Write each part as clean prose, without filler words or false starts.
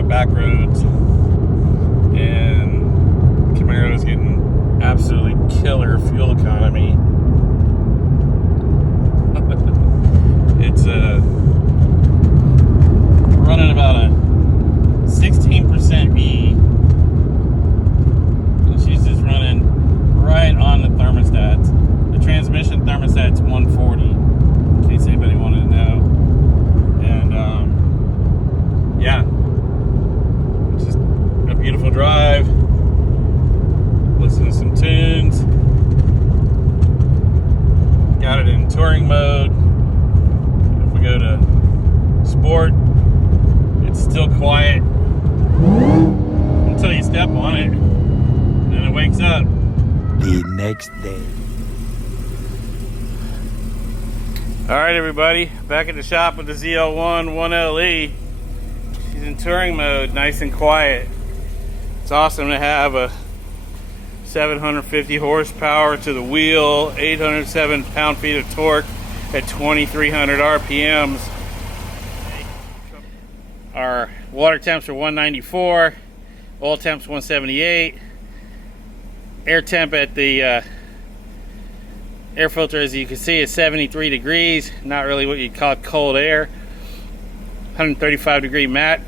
back roads, and Camaro is getting absolutely killer fuel economy. It's running about a 16% E, and she's just running right on the thermostats. The transmission thermostat's 140, in case anybody wanted to know. And yeah, just a beautiful drive. Listen to some tunes. Got it in touring mode. If we go to sport, it's still quiet until you step on it, and then it wakes up. The next day. Alright everybody, back at the shop with the ZL1 1LE. She's in touring mode, nice and quiet. It's awesome to have a 750 horsepower to the wheel, 807 pound-feet of torque at 2,300 RPMs. Our water temps are 194, oil temps 178. Air temp at the air filter, as you can see, is 73 degrees. Not really what you'd call cold air. 135 degree mat.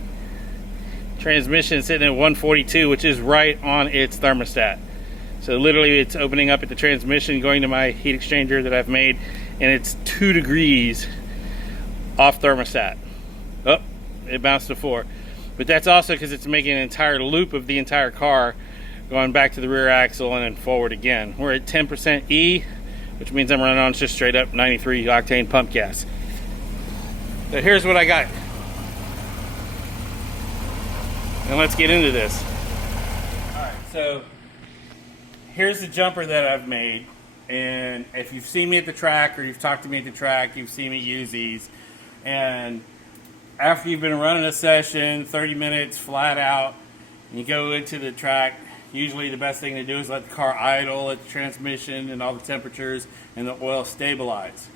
Transmission is sitting at 142, which is right on its thermostat. So literally it's opening up at the transmission, going to my heat exchanger that I've made, and it's 2 degrees off thermostat. Oh, it bounced to 4. But that's also because it's making an entire loop of the entire car, going back to the rear axle and then forward again. We're at 10% E, which means I'm running on just straight up 93 octane pump gas. So here's what I got. And let's get into this. Alright, so here's the jumper that I've made. And if you've seen me at the track, or you've talked to me at the track, you've seen me use these. And after you've been running a session, 30 minutes flat out, and you go into the track, usually the best thing to do is let the car idle, let the transmission and all the temperatures and the oil stabilize.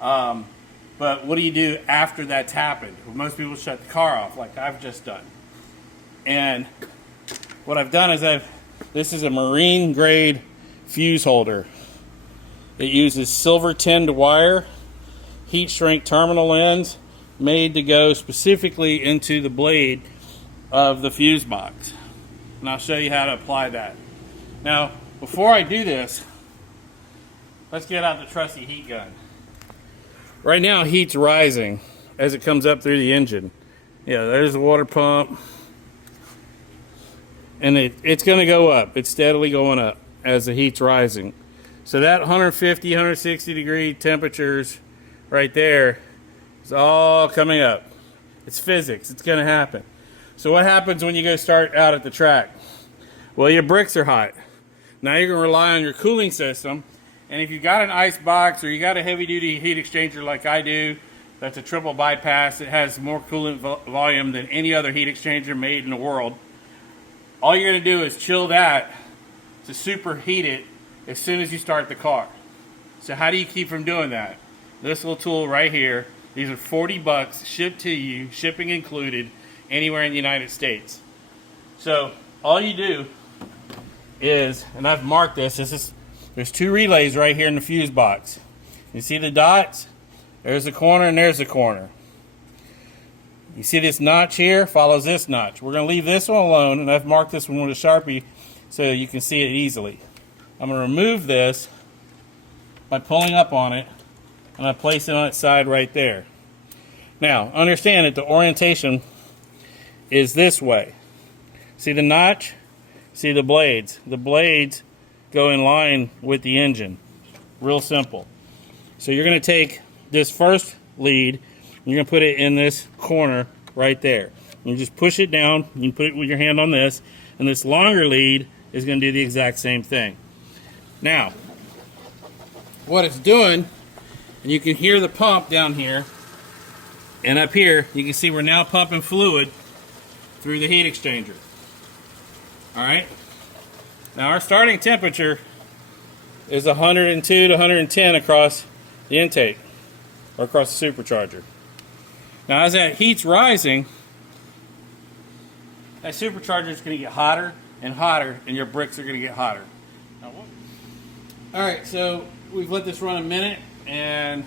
But what do you do after that's happened? Well, most people shut the car off, like I've just done. And what I've done is this is a marine grade fuse holder. It uses silver tinned wire, heat shrink terminal ends, made to go specifically into the blade of the fuse box. And I'll show you how to apply that. Now, before I do this, let's get out the trusty heat gun. Right now, heat's rising as it comes up through the engine. Yeah, there's the water pump. And it's going to go up. It's steadily going up as the heat's rising. So that 150, 160 degree temperatures right there is all coming up. It's physics. It's going to happen. So what happens when you go start out at the track? Well, your bricks are hot. Now you're going to rely on your cooling system. And if you've got an ice box or you got a heavy duty heat exchanger like I do, that's a triple bypass, it has more coolant volume than any other heat exchanger made in the world. All you're going to do is chill that to superheat it as soon as you start the car. So how do you keep from doing that? This little tool right here. These are 40 bucks shipped to you, shipping included, anywhere in the United States. So all you do is, and I've marked this, there's 2 relays right here in the fuse box. You see the dots? There's a corner and there's a corner. You see this notch here? Follows this notch. We're going to leave this one alone, and I've marked this one with a Sharpie so you can see it easily. I'm going to remove this by pulling up on it, and I place it on its side right there. Now, understand that the orientation is this way. See the notch? See the blades? The blades go in line with the engine. Real simple. So you're going to take this first lead, and you're going to put it in this corner right there. You just push it down. You can put it with your hand on this, and this longer lead is going to do the exact same thing. Now, what it's doing, and you can hear the pump down here, and up here, you can see we're now pumping fluid through the heat exchanger. Alright? Now our starting temperature is 102 to 110 across the intake, or across the supercharger. Now as that heat's rising, that supercharger is going to get hotter and hotter, and your bricks are going to get hotter. All right, so we've let this run a minute, and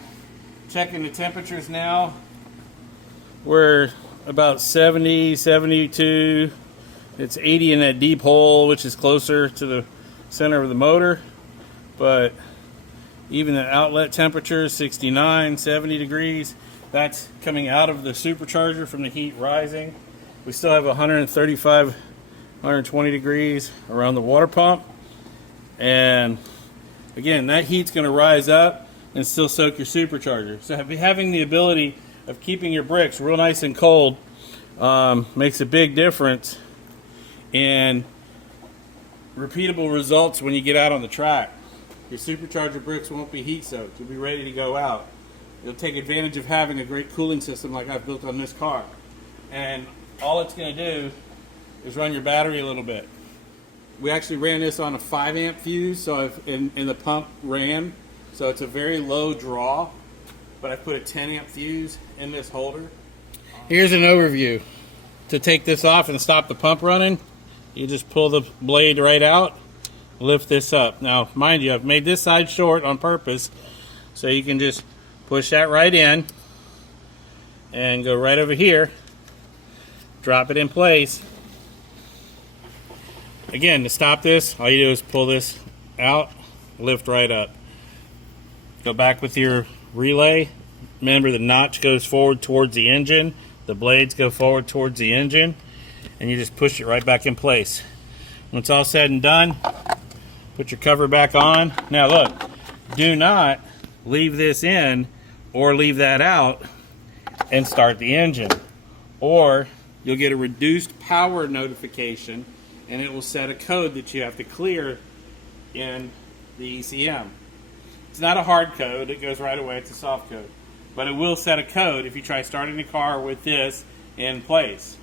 checking the temperatures now. We're about 70, 72. It's 80 in that deep hole, which is closer to the center of the motor. But even the outlet temperature is 69, 70 degrees. That's coming out of the supercharger from the heat rising. We still have 135, 120 degrees around the water pump. And again, that heat's going to rise up and still soak your supercharger. So having the ability of keeping your bricks real nice and cold makes a big difference in repeatable results when you get out on the track. Your supercharger bricks won't be heat soaked. You'll be ready to go out. You'll take advantage of having a great cooling system like I've built on this car. And all it's going to do is run your battery a little bit. We actually ran this on a 5 amp fuse, so and the pump ran. So it's a very low draw, but I put a 10 amp fuse in this holder. Here's an overview. To take this off and stop the pump running, you just pull the blade right out, lift this up. Now, mind you, I've made this side short on purpose, so you can just push that right in and go right over here, drop it in place. Again, to stop this, all you do is pull this out, lift right up. Go back with your relay. Remember, the notch goes forward towards the engine. The blades go forward towards the engine. And you just push it right back in place. When it's all said and done, put your cover back on. Now look, do not leave this in or leave that out and start the engine. Or you'll get a reduced power notification, and it will set a code that you have to clear in the ECM. It's not a hard code, it goes right away, it's a soft code. But it will set a code if you try starting the car with this in place.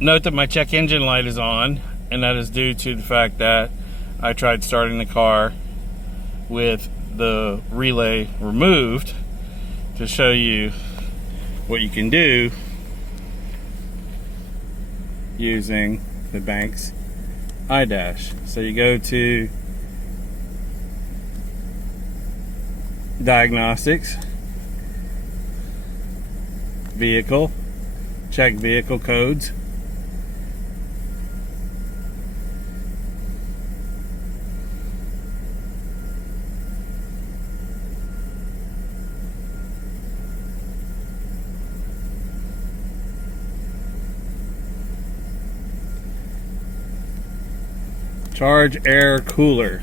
Note that my check engine light is on, and that is due to the fact that I tried starting the car with the relay removed to show you what you can do using the Banks iDash. So you go to Diagnostics, Vehicle, check vehicle codes. Charge air cooler.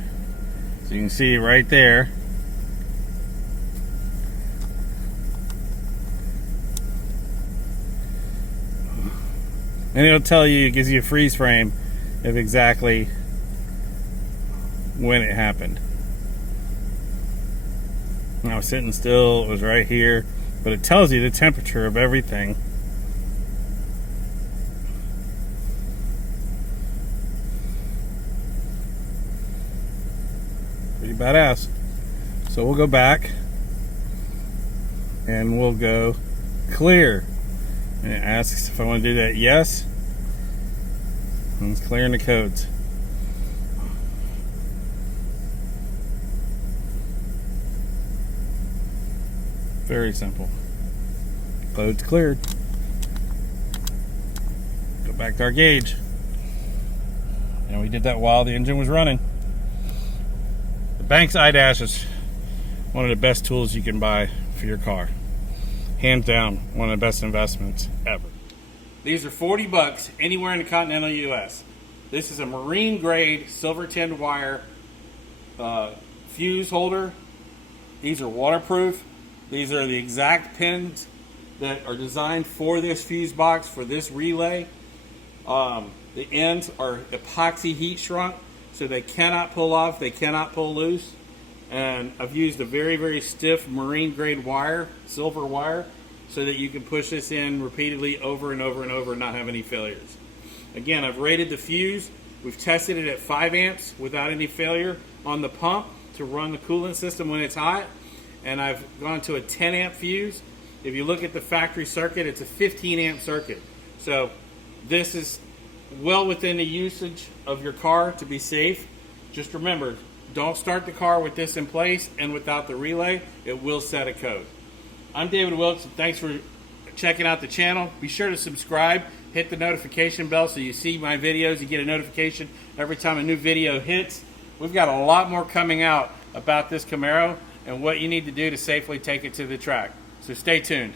So you can see right there. And it'll tell you, it gives you a freeze frame of exactly when it happened. I was sitting still, it was right here, but it tells you the temperature of everything. Pretty badass. So we'll go back and we'll go clear. And it asks if I want to do that. Yes. And it's clearing the codes. Very simple. Codes cleared. Go back to our gauge. And we did that while the engine was running. The Banks iDash is one of the best tools you can buy for your car. Hands down, one of the best investments ever. These are $40 anywhere in the continental US. This is a marine grade silver tinned wire fuse holder. These are waterproof. These are the exact pins that are designed for this fuse box, for this relay. The ends are epoxy heat shrunk, so they cannot pull off, they cannot pull loose. And I've used a very, very stiff marine grade wire, silver wire, so that you can push this in repeatedly over and over and over and not have any failures. Again, I've rated the fuse. We've tested it at 5 amps without any failure on the pump to run the coolant system when it's hot. And I've gone to a 10 amp fuse. If you look at the factory circuit, it's a 15 amp circuit. So This is well within the usage of your car to be safe. Just remember, don't start the car with this in place and without the relay. It will set a code. I'm David Wilkes, and thanks for checking out the channel. Be sure to subscribe, hit the notification bell so you see my videos. You get a notification every time a new video hits. We've got a lot more coming out about this Camaro and what you need to do to safely take it to the track. So stay tuned.